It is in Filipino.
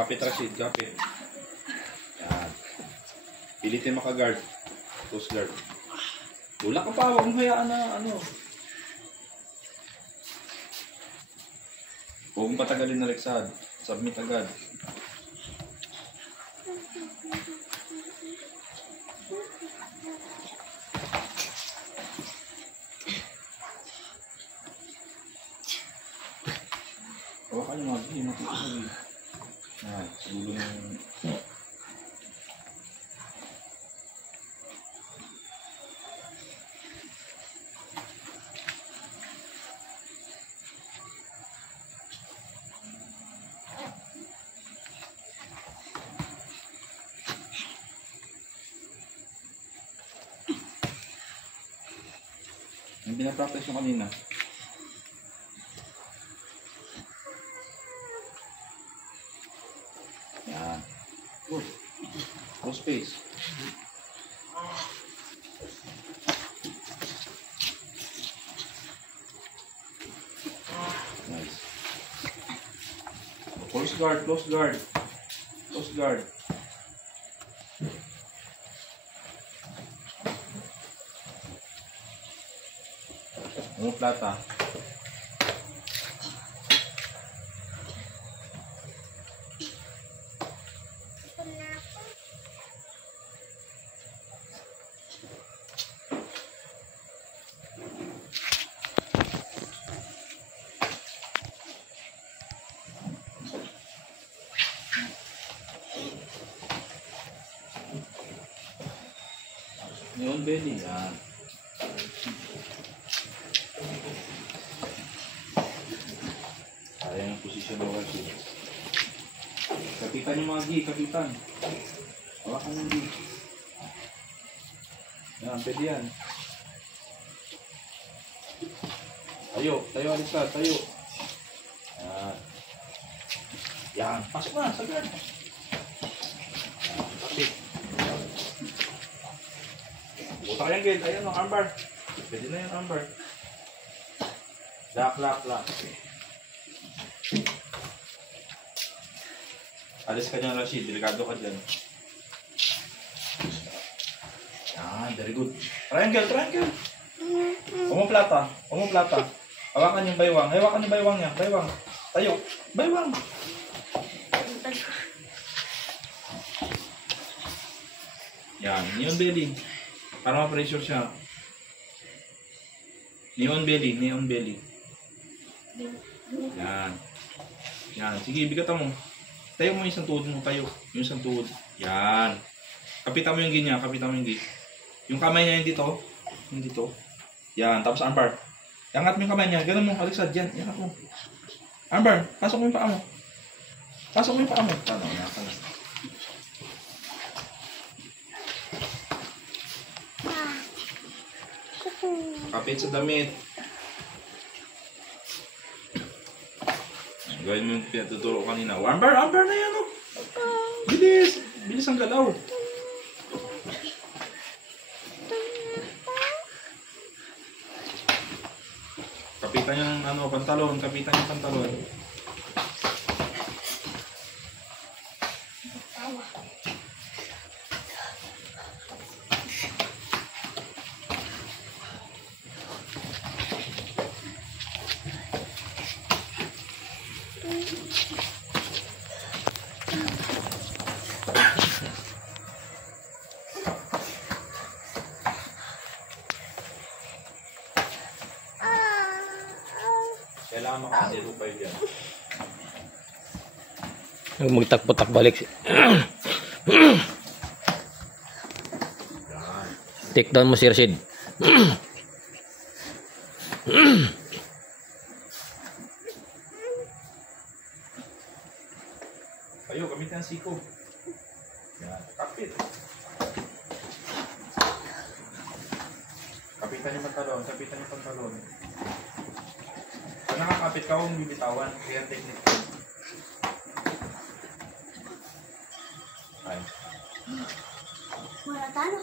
Kapit Rashid, kapit. Yan. Pilitin maka-guard. Close guard. Wala ka pa, huwag mong hayaan na ano. Huwag mong patagalin na Rexad. Submit agad. Hawakan yung mga gini, matutulog. Yan, dulo ng... Yung pinapractice yung kanina. Yan. Good. No space. Nice. Close guard, close guard. Close guard. Ano plata? Neon belly, yan. Kaya yung posisyon mo kasi. Kapitan yung mga gi, kapitan. Hawakan yung gi. Yan, pwede yan. Tayo, tayo Alisa, tayo. Yan. Yan, pasok na, sagad. Kapit. Buta ka yan, Gil. Ayan, ang armbar. Pwede na yung armbar. Lock, lock, lock. Alis ka dyan, Rashid. Delikado ka dyan. Yan, very good. Triangle, triangle. Umuplata, umuplata. Hawakan yung baywang. Hawakan yung baywang niya. Baywang. Tayo. Baywang. Yan, neon belly. Para ma-pressure siya. Neon belly, neon belly. Yan. Yan, sige, bigatan mo. Tayo mo yung isang tuhod mo, tayo. Yung isang tuhod. Yan. Kapitan mo yung ginya, kapitan mo yung gi. Yung kamay niya yung dito. Yung dito. Yan, tapos armbar. Iangat mo yung kamay niya. Ganun mo, Alexad, yan. Iangat mo. Armbar, pasok mo yung paa mo. Pasok mo yung paa mo. Paano, nakaka na. Kapit sa damit. Gawin mo yung pinatuturo kanina. Armbar, armbar na yan, oh. Bilis. Bilis ang galaw. Kapitan yung ano, pantalon. Kapitan yung pantalon. Kailangan maka-zero 5 yan. Magtakbo-tak balik. Take down mo si Rashid. Ayo, gamitin ang siko. Yan, kapit. Kapitan yung pantalon, kapitan yung pantalon. Pag nakakapit ka, huwag bibitawan. Kaya technique ko. Ay. Wala talo.